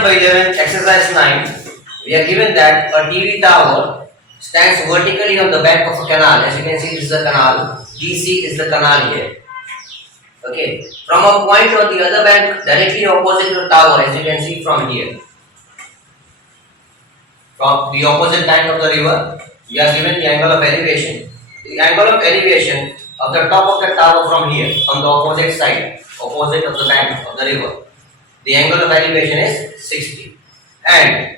number 11, exercise 9, we are given that a TV tower stands vertically on the bank of a canal. As you can see, this is a canal. DC is the canal here. Okay. From a point on the other bank directly opposite to the tower, as you can see from here. From the opposite bank of the river, we are given the angle of elevation. The angle of elevation of the top of the tower from here, on the opposite side, opposite of the bank of the river. The angle of elevation is 60. And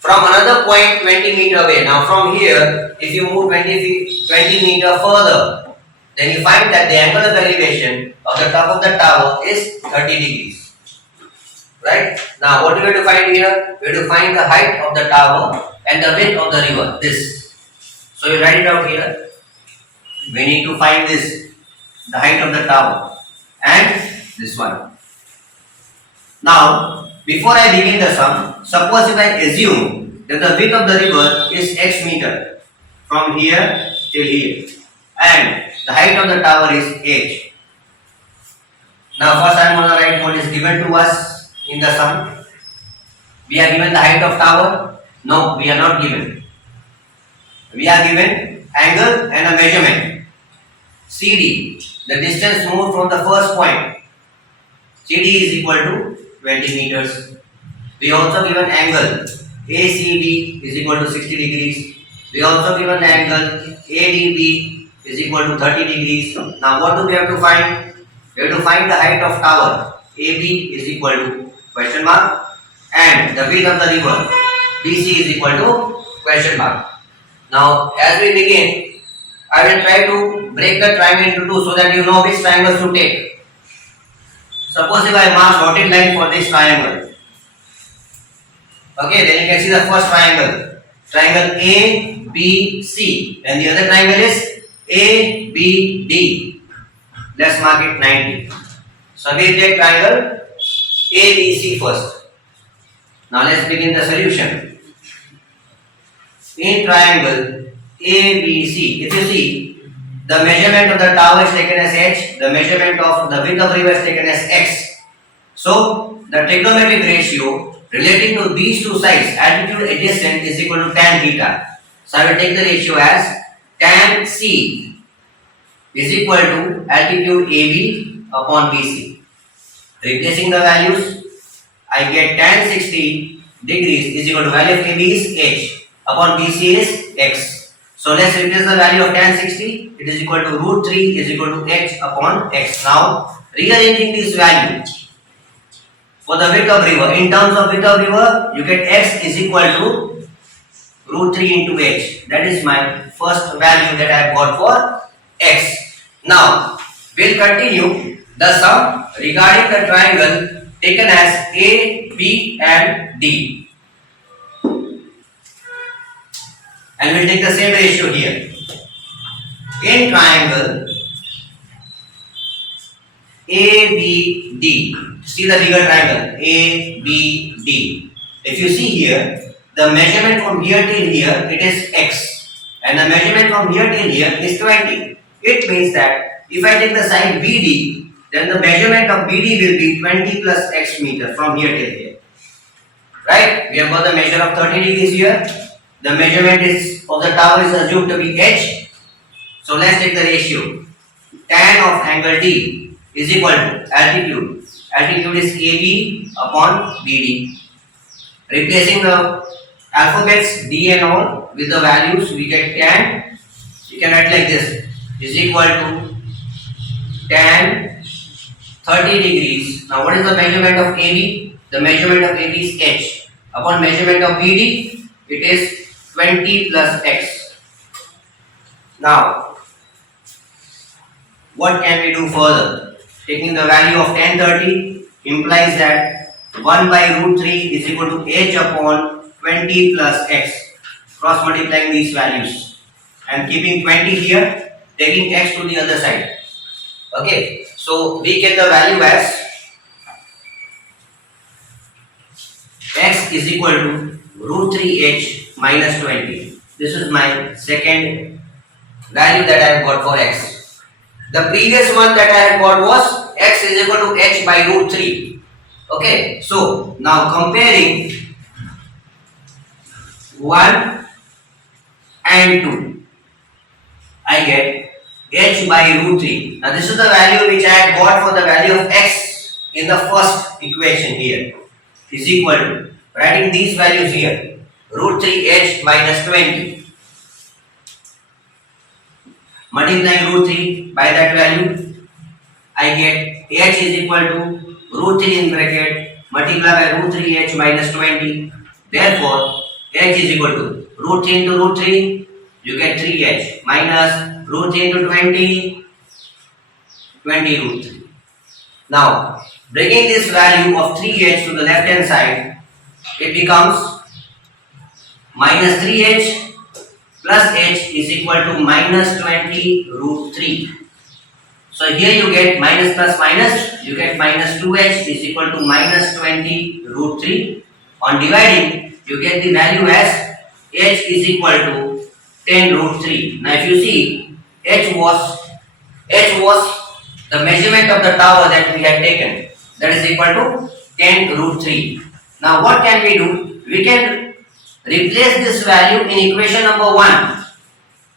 from another point 20 meter away. Now from here, if you move 20 meter further, then you find that the angle of elevation of the top of the tower is 30 degrees. Right? Now what do we have to find here? We have to find the height of the tower and the width of the river. This. So you write it out here. We need to find this, the height of the tower and this one. Now, before I begin the sum, suppose if I assume that the width of the river is x meter from here till here and the height of the tower is h. Now first I am going to write what is given to us in the sum. We are given the height of tower? No, we are not given. We are given angle and a measurement. CD, the distance moved from the first point. CD is equal to 20 meters. We also given angle ACB is equal to 60 degrees. We also given angle ADB is equal to 30 degrees. Now what do we have to find? We have to find the height of tower. AB is equal to question mark and the width of the river BC is equal to question mark. Now as we begin, I will try to break the triangle into two so that you know which triangle to take. Suppose if I mark dotted line for this triangle. Okay, then you can see the first triangle. Triangle ABC and the other triangle is ABD. Let's mark it 90. So we take triangle ABC first. Now let's begin the solution. In triangle ABC, if you see, the measurement of the tower is taken as h, the measurement of the width of river is taken as x. So the trigonometric ratio relating to these two sides, altitude adjacent, is equal to tan theta. So I will take the ratio as tan C is equal to altitude AB upon BC. Replacing the values, I get tan 60 degrees is equal to value of AB is h upon BC is x. So let's replace the value of tan 60. It is equal to root 3 is equal to h upon x. Now rearranging this value for the width of river. In terms of width of river, you get x is equal to root 3 into h. That is my first value that I have got for x. Now we'll continue the sum regarding the triangle taken as A, B and D. And we'll take the same ratio here. In triangle ABD, see the bigger triangle ABD. If you see here, the measurement from here till here it is x, and the measurement from here till here is 20. It means that if I take the side BD, then the measurement of BD will be 20 plus x meter from here till here. Right? We have got the measure of 30 degrees here. The measurement is of the tower is assumed to be h. So let's take the ratio. Tan of angle D is equal to altitude. Altitude is AB upon BD. Replacing the alphabets D and all with the values, we get tan. You can write like this is equal to tan 30 degrees. Now what is the measurement of AB? The measurement of AB is h. Upon measurement of BD, it is 20 plus x. Now, what can we do further? Taking the value of tan 30 implies that 1 by root 3 is equal to h upon 20 plus x. Cross multiplying these values and keeping 20 here, taking x to the other side. Okay, so we get the value as x is equal to root 3h minus 20. This is my second value that I have got for x. The previous one that I have got was x is equal to h by root 3. Okay, so now comparing 1 and 2, I get h by root 3. Now this is the value which I had got for the value of x in the first equation here, is equal to, writing these values here, root 3h minus 20, multiplying root 3 by that value, I get h is equal to root 3 in bracket, multiply by root 3h minus 20. Therefore, h is equal to root 3 into root 3, you get 3h, minus root 3 into 20, 20 root 3. Now, bringing this value of 3h to the left hand side, it becomes minus 3h plus h is equal to minus 20 root 3. So here you get minus plus minus, you get minus 2h is equal to minus 20 root 3. On dividing, you get the value as h is equal to 10 root 3. Now if you see, h was the measurement of the tower that we had taken, that is equal to 10 root 3. Now what can we do? We can replace this value in equation number 1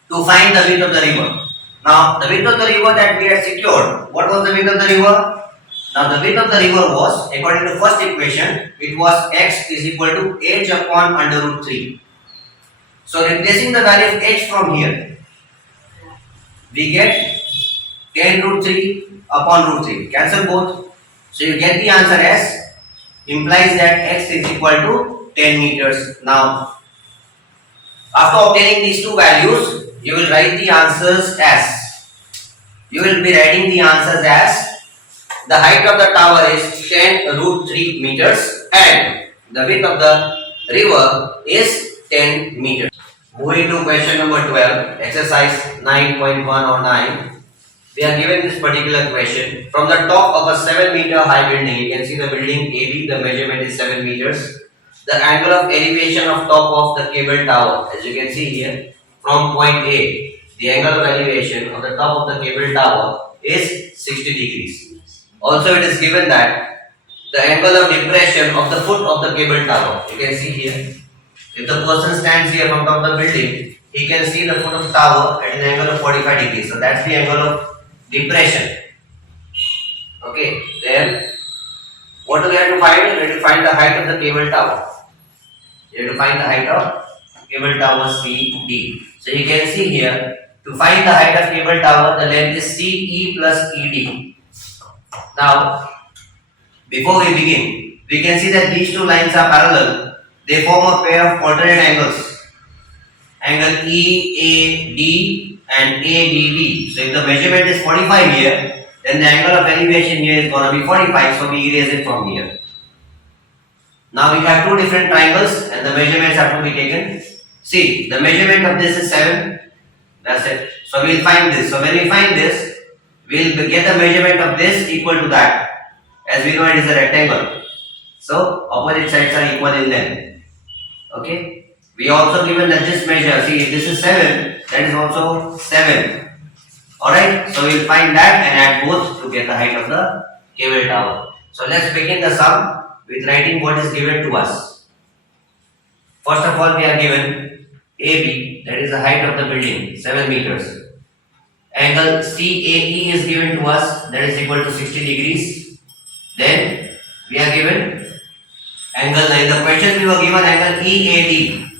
to find the width of the river. Now the width of the river that we had secured, what was the width of the river? Now the width of the river was, according to first equation, it was x is equal to h upon under root 3. So replacing the value of h from here, we get 10 root 3 upon root 3. Cancel both. So you get the answer as, implies that x is equal to 10 meters. Now, after obtaining these two values, you will write the answers as, you will be writing the answers as, the height of the tower is 10 root 3 meters and the width of the river is 10 meters. Moving to question number 12, exercise 9.1 or 9. We are given this particular question. From the top of a 7-meter high building, you can see the building AB, the measurement is 7 meters. The angle of elevation of top of the cable tower, as you can see here, from point A, the angle of elevation of the top of the cable tower is 60 degrees. Also, it is given that the angle of depression of the foot of the cable tower, you can see here. If the person stands here from top of the building, he can see the foot of the tower at an angle of 45 degrees. So that's the angle of depression. Okay, then what do we have to find? We have to find the height of the cable tower. You have to find the height of cable tower CD. So you can see here, to find the height of cable tower, the length is CE plus ED. Now, before we begin, we can see that these two lines are parallel. They form a pair of alternate angles. Angle EAD and ADB. So if the measurement is 45 here, then the angle of elevation here is going to be 45. So we erase it from here. Now we have two different triangles and the measurements have to be taken. See, the measurement of this is 7. That's it. So we'll find this. So when we find this, we'll get the measurement of this equal to that. As we know, it is a rectangle. So opposite sides are equal in length. Okay. We also given that this measure, see, if this is 7, that is also 7. Alright. So we'll find that and add both to get the height of the cable tower. So let's begin the sum with writing what is given to us. First of all, we are given AB, that is the height of the building, 7 meters. Angle CAE is given to us, that is equal to 60 degrees. Then we are given angle, in the question we were given angle EAD,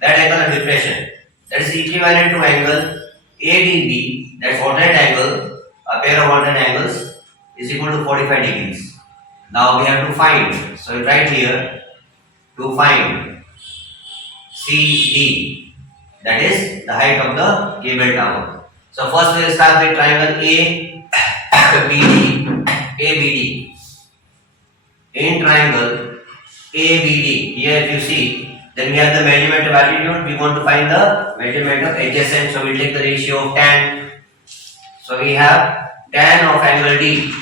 that angle of depression, that is equivalent to angle ADB, that's alternate angle, a pair of alternate angles, is equal to 45 degrees. Now we have to find, so right here, to find CD, that is the height of the cable tower. So first we will start with triangle ABD. In triangle ABD, here if you see, then we have the measurement of altitude. We want to find the measurement of adjacent, so we take the ratio of tan. So we have tan of angle D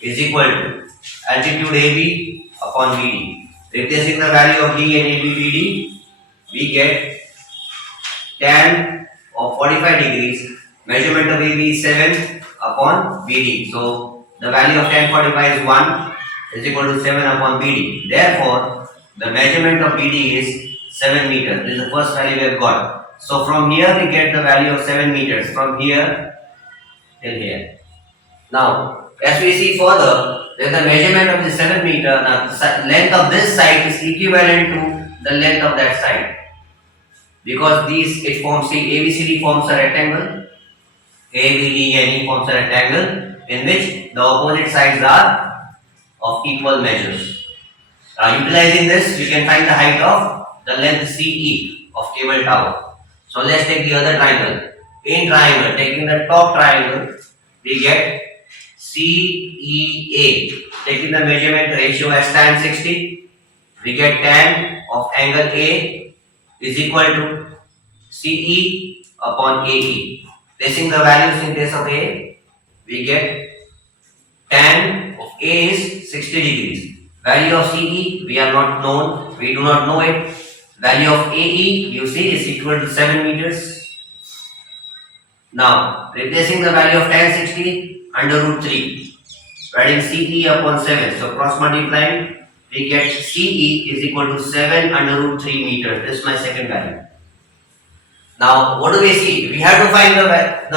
is equal to altitude AB upon BD. Replacing the value of D and ABBD, we get tan of 45 degrees. Measurement of AB is 7 upon BD. So the value of tan 45 is 1. is equal to 7 upon BD. Therefore, the measurement of BD is 7 meters. This is the first value we have got. So from here we get the value of 7 meters from here till here. Now, as we see further, then the measurement of the 7 meter, now the length of this side is equivalent to the length of that side. Because these, it forms, see, ABCD forms a rectangle, ABDNE forms a rectangle in which the opposite sides are of equal measures. Utilizing this, we can find the height of the length CE of cable tower. So let's take the other triangle. In triangle, taking the top triangle, we get CEA. Taking the measurement ratio as tan 60, we get tan of angle A is equal to CE upon AE. Placing the values in case of A, we get tan of A is 60 degrees. Value of CE, we are not known, we do not know it. Value of AE, you see, is equal to 7 meters. Now, replacing the value of tan 60 under root 3, writing CE upon 7. So, cross multiplying, we get CE is equal to 7 under root 3 meters. This is my second value. Now, what do we see? We have to find the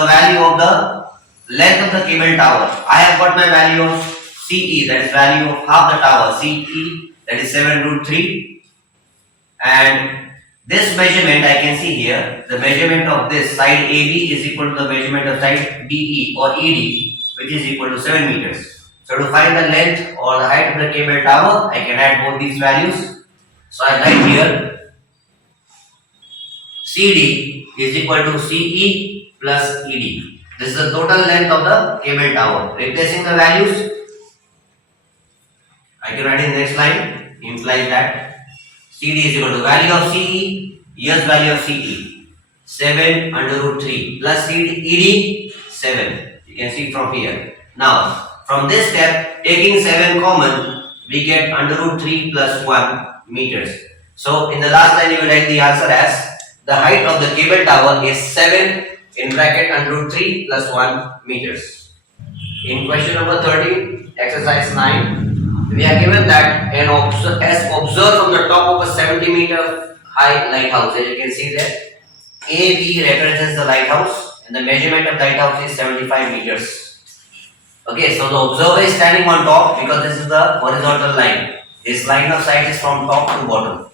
value of the length of the cable tower. I have got my value of CE, that is value of half the tower, CE, that is 7 root 3. And this measurement I can see here, the measurement of this side AB is equal to the measurement of side DE or ED, which is equal to 7 meters. So to find the length or the height of the cable tower, I can add both these values. So I write here CD is equal to CE plus ED. This is the total length of the cable tower. Replacing the values, I can write in the next line, implies that CD is equal to value of CE, here's value of CE, 7 under root 3 plus ED, 7. You can see from here. Now, from this step, taking 7 common, we get under root 3 plus 1 meters. So, in the last line, you will write the answer as the height of the cable tower is 7 in bracket under root 3 plus 1 meters. In question number 13, exercise 9, we are given that as observed from the top of a 70-meter high lighthouse, as you can see there, AB represents the lighthouse and the measurement of the lighthouse is 75 meters. Okay, so the observer is standing on top because this is the horizontal line. His line of sight is from top to bottom.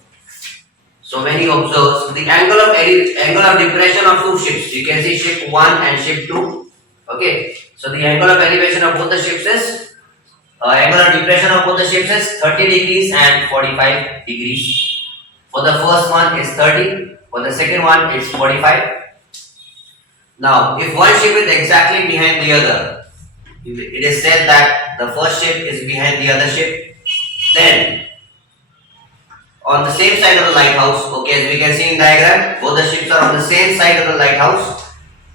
So when he observes the angle of depression of two ships, you can see ship 1 and ship 2. Okay, so the angle of elevation of both the ships is angle of depression of both the ships is 30 degrees and 45 degrees. For the first one is 30, for the second one is 45. Now, if one ship is exactly behind the other, it is said that the first ship is behind the other ship, then on the same side of the lighthouse, okay, as we can see in diagram, both the ships are on the same side of the lighthouse.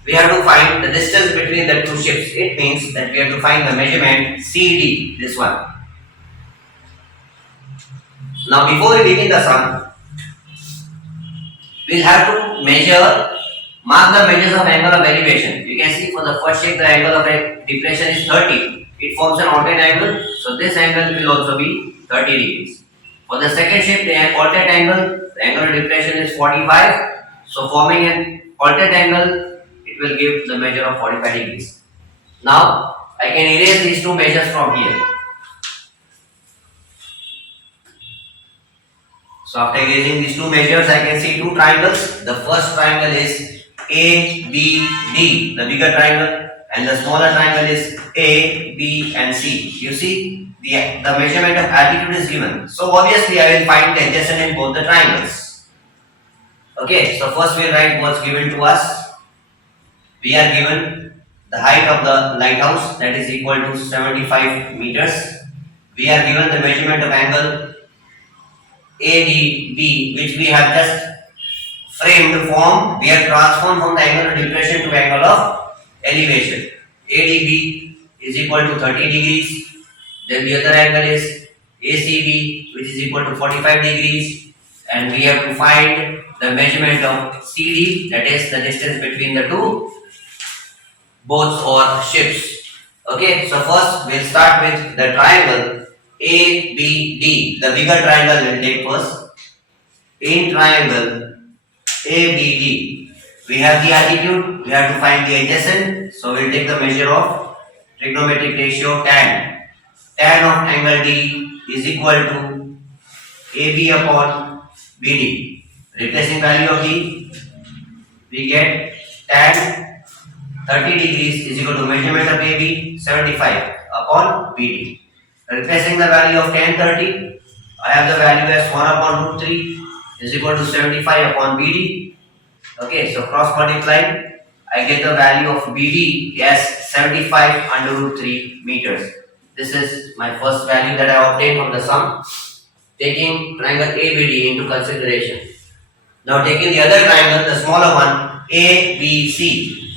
We have to find the distance between the two ships. It means that we have to find the measurement CD, this one. Now, before we begin the sum, we'll have to mark the measures of angle of elevation. You can see for the first ship, the angle of depression is 30. It forms an alternate angle, so this angle will also be 30 degrees. For the second ship, the alternate angle, the angle of depression is 45. So, forming an alternate angle, it will give the measure of 45 degrees. Now, I can erase these two measures from here. So, after erasing these two measures, I can see two triangles. The first triangle is ABD, the bigger triangle, and the smaller triangle is A, B, and C. You see, the measurement of altitude is given. So, obviously, I will find the adjacent in both the triangles. Okay, so first we will write what's given to us. We are given the height of the lighthouse, that is equal to 75 meters. We are given the measurement of angle ADB, which we have just framed form. We have transformed from the angle of depression to angle of elevation. ADB is equal to 30 degrees. Then the other angle is ACB, which is equal to 45 degrees. And we have to find the measurement of CD, that is the distance between the two boats or ships. Okay, so first we'll start with the triangle ABD, the bigger triangle will take first. In triangle ABD, we have the altitude, we have to find the adjacent, so we'll take the measure of trigonometric ratio tan. Tan of angle D is equal to AB upon BD. Replacing value of D, we get tan 30 degrees is equal to measurement of AB 75 upon BD. Replacing the value of tan 30, I have the value as 1 upon root 3 is equal to 75 upon BD. Okay, so cross multiplying, I get the value of BD as 75 under root 3 meters. This is my first value that I obtained from the sum, taking triangle ABD into consideration. Now taking the other triangle, the smaller one, ABC.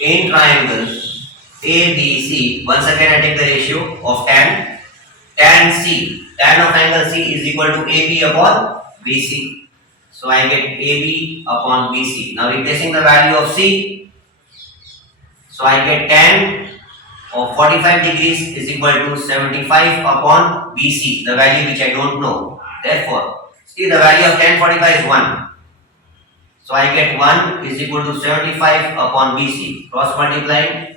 In triangle ABC, once again I take the ratio of tan. Tan C, tan of angle C is equal to AB upon BC. So I get AB upon BC. Now replacing the value of C, so I get tan of 45 degrees is equal to 75 upon BC, the value which I don't know. Therefore, see the value of tan 45 is 1. So I get 1 is equal to 75 upon BC. Cross multiplying,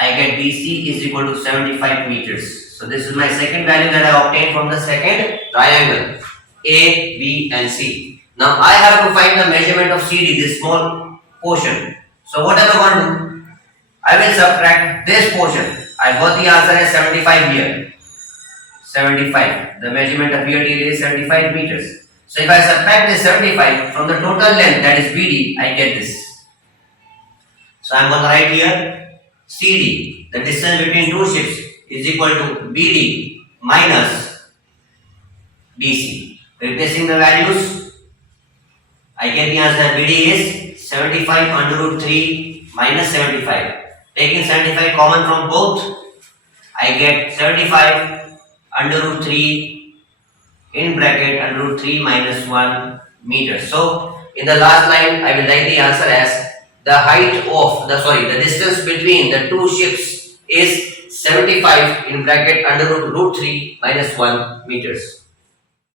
I get BC is equal to 75 meters. So this is my second value that I obtained from the second triangle A, B and C. Now I have to find the measurement of CD, this small portion. So what am I going to do? I will subtract this portion. I got the answer as 75 here. 75. The measurement of here is 75 meters. So if I subtract this 75 from the total length, that is BD, I get this. So I am going to write here CD, the distance between two ships, is equal to BD minus BC. Replacing the values, I get the answer. BD is 75 under root 3 minus 75. Taking 75 common from both, I get 75 under root 3 in bracket under root 3 minus 1 meter. So in the last line, I will write the answer as the height of the distance between the two ships is 75 in bracket under root 3 minus 1 meters.